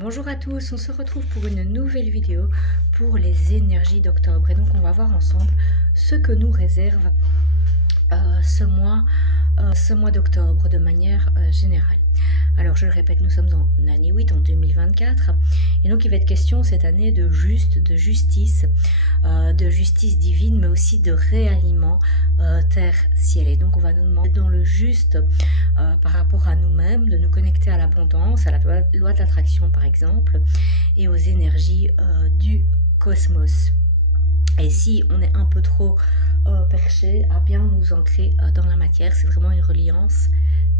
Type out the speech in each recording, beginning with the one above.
Bonjour à tous, on se retrouve pour une nouvelle vidéo pour les énergies d'octobre et donc on va voir ensemble ce que nous réserve ce mois d'octobre de manière générale. Alors je le répète, nous sommes en année 8, en 2024, et donc il va être question cette année de de justice divine, mais aussi de réalignement terre-ciel. Et donc on va nous demander dans le juste par rapport à nous-mêmes, de nous connecter à l'abondance, à la loi d'attraction par exemple, et aux énergies du cosmos. Et si on est un peu trop perché, à bien nous ancrer dans la matière, c'est vraiment une reliance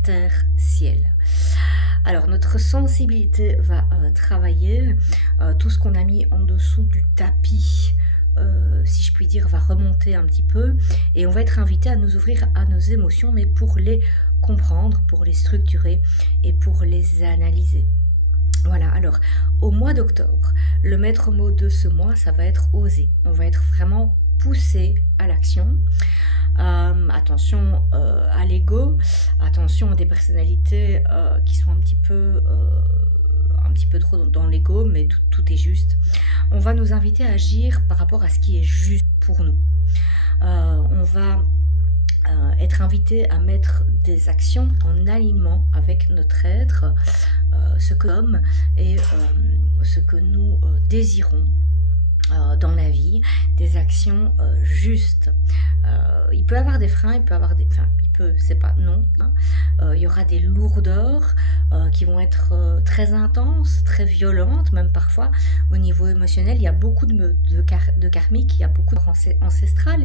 terre-ciel. Alors notre sensibilité va travailler, tout ce qu'on a mis en dessous du tapis, si je puis dire, va remonter un petit peu, et on va être invité à nous ouvrir à nos émotions, mais pour les comprendre, pour les structurer et pour les analyser. Voilà, alors au mois d'octobre, le maître mot de ce mois, ça va être oser. On va être vraiment poussé à l'action. Attention à l'ego, attention à des personnalités qui sont un petit peu trop dans l'ego, mais tout est juste. On va nous inviter à agir par rapport à ce qui est juste pour nous. On va être invité à mettre des actions en alignement avec notre être, ce que nous sommes et ce que nous désirons dans la vie, des actions justes. Il peut y avoir des freins, il peut y avoir des... Enfin, il peut, c'est pas non. Hein. Il y aura des lourdeurs qui vont être très intenses, très violentes, même parfois. Au niveau émotionnel, il y a beaucoup de karmique, il y a beaucoup ancestral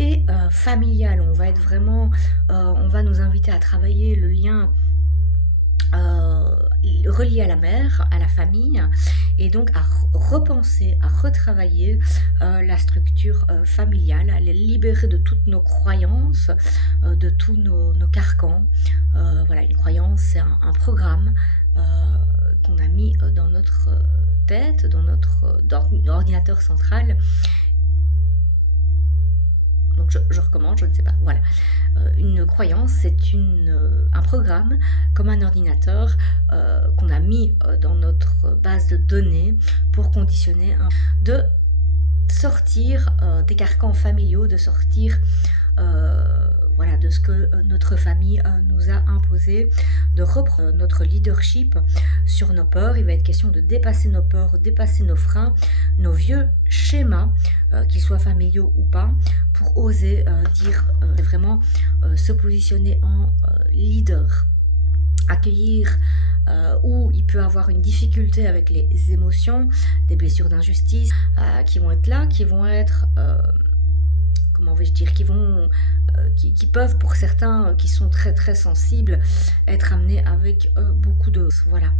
et familial. On va être vraiment... on va nous inviter à travailler le lien relié à la mère, à la famille, et donc à repenser, à retravailler la structure familiale, à les libérer de toutes nos croyances, de tous nos carcans. Voilà, une croyance, c'est un programme qu'on a mis dans notre tête, dans notre ordinateur central. Donc je recommence, je ne sais pas. Voilà. Une croyance, c'est un programme comme un ordinateur qu'on a mis dans notre base de données pour conditionner de sortir des carcans familiaux, de sortir voilà, de ce que notre famille nous a imposé, de reprendre notre leadership sur nos peurs. Il va être question de dépasser nos peurs, dépasser nos freins, nos vieux schémas, qu'ils soient familiaux ou pas, pour oser dire vraiment se positionner en leader, accueillir où il peut avoir une difficulté avec les émotions, des blessures d'injustice qui vont être là, qui vont être comment vais-je dire, qui peuvent pour certains qui sont très très sensibles être amenés avec beaucoup de... Voilà.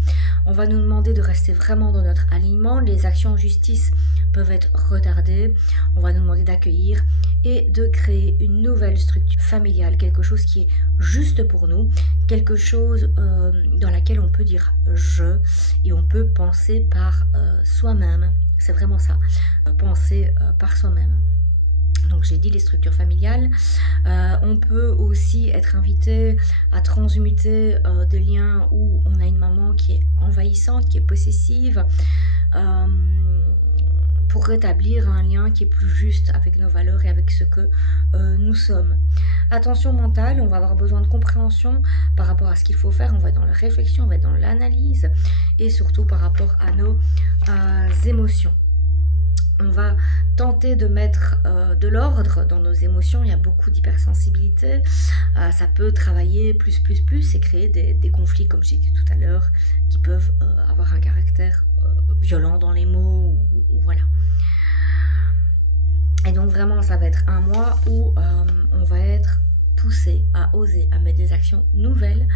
On va nous demander de rester vraiment dans notre alignement. Les actions en justice peuvent être retardées. On va nous demander d'accueillir et de créer une nouvelle structure familiale, quelque chose qui est juste pour nous, quelque chose dans laquelle on peut dire je et on peut penser par soi-même. C'est vraiment ça, penser par soi-même. Donc j'ai dit les structures familiales. On peut aussi être invité à transmuter des liens où on a une maman qui est envahissante, qui est possessive, pour rétablir un lien qui est plus juste avec nos valeurs et avec ce que nous sommes. Attention mentale, on va avoir besoin de compréhension par rapport à ce qu'il faut faire, on va être dans la réflexion, on va être dans l'analyse et surtout par rapport à nos émotions. On va tenter de mettre de l'ordre dans nos émotions. Il y a beaucoup d'hypersensibilité. Ça peut travailler plus et créer des conflits, comme j'ai dit tout à l'heure, qui peuvent avoir un caractère violent dans les mots. Voilà. Et donc vraiment, ça va être un mois où on va être poussé à oser, à mettre des actions nouvelles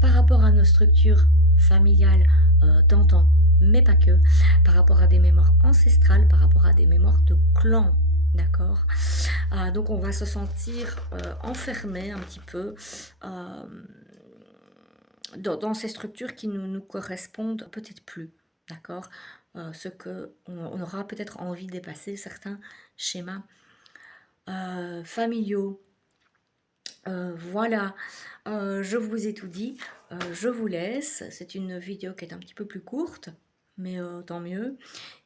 par rapport à nos structures familiales d'antan, mais pas que, par rapport à des mémoires ancestrales, par rapport à des mémoires de clans, d'accord. Donc on va se sentir enfermé un petit peu dans ces structures qui nous correspondent peut-être plus, d'accord. Ce que on aura peut-être envie de dépasser certains schémas familiaux. Voilà, je vous ai tout dit, je vous laisse. C'est une vidéo qui est un petit peu plus courte, mais tant mieux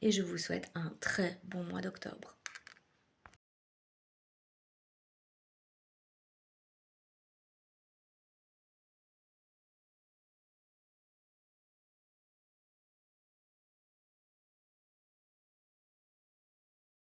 et je vous souhaite un très bon mois d'octobre.